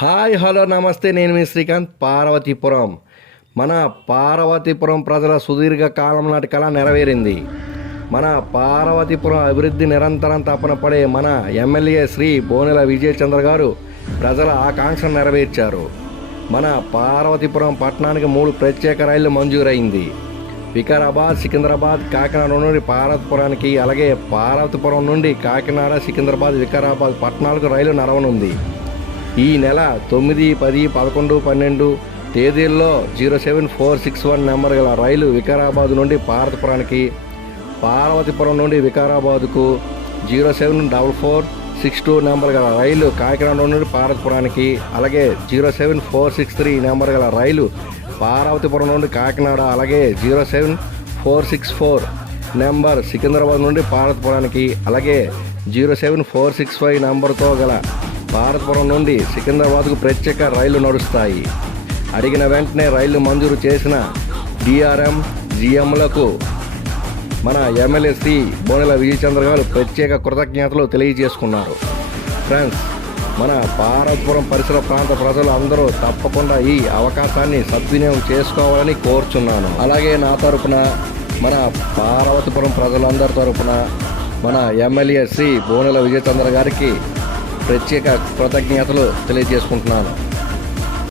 Hi hello నమస్తే, నేను మీ శ్రీకాంత్. పార్వతీపురం మన పార్వతీపురం ప్రజల సుదీర్ఘ కాలం నాటి కళ నెరవేరింది. మన పార్వతీపురం అభివృద్ధి నిరంతరం తపన పడే మన ఎమ్మెల్యే శ్రీ బోనెల విజయచంద్ర గారు ప్రజల ఆకాంక్షను నెరవేర్చారు. మన పార్వతీపురం పట్టణానికి 3 ప్రత్యేక రైళ్లు మంజూరైంది. వికారాబాద్, సికింద్రాబాద్, కాకినాడ నుండి పార్వతీపురానికి, అలాగే పార్వతీపురం నుండి కాకినాడ, సికింద్రాబాద్, వికారాబాద్ పట్టణాలకు రైలు నడవనుంది. ఈ నెల 9, 10, 11, 12 తేదీల్లో 07461 నెంబర్ గల రైలు వికారాబాద్ నుండి పార్వతీపురానికి, పార్వతీపురం నుండి వికారాబాద్కు 07446 నెంబర్ గల రైలు కాకినాడ నుండి పార్వతీపురానికి, అలాగే 07463 నెంబర్ గల రైలు పార్వతీపురం నుండి కాకినాడ, అలాగే 07464 నెంబర్ సికింద్రాబాద్ నుండి పార్వతీపురానికి, అలాగే 07465 నెంబర్తో గల పార్వతీపురం నుండి సికింద్రాబాద్కు ప్రత్యేక రైళ్లు నడుస్తాయి. అడిగిన వెంటనే రైళ్లు మంజూరు చేసిన డిఆర్ఎం, జిఎంలకు మన ఎమ్మెల్యే శ్రీ బోనెల విజయచంద్ర గారు ప్రత్యేక కృతజ్ఞతలు తెలియజేసుకున్నారు. ఫ్రెండ్స్, మన పార్వతీపురం పరిసర ప్రాంత ప్రజలు అందరూ తప్పకుండా ఈ అవకాశాన్ని సద్వినియోగం చేసుకోవాలని కోరుచున్నాను. అలాగే నా తరపున, మన పార్వతీపురం ప్రజలందరి తరపున మన ఎమ్మెల్యే శ్రీ బోనెల విజయచంద్ర గారికి ప్రత్యేక కృతజ్ఞతలు తెలియజేసుకుంటున్నాను.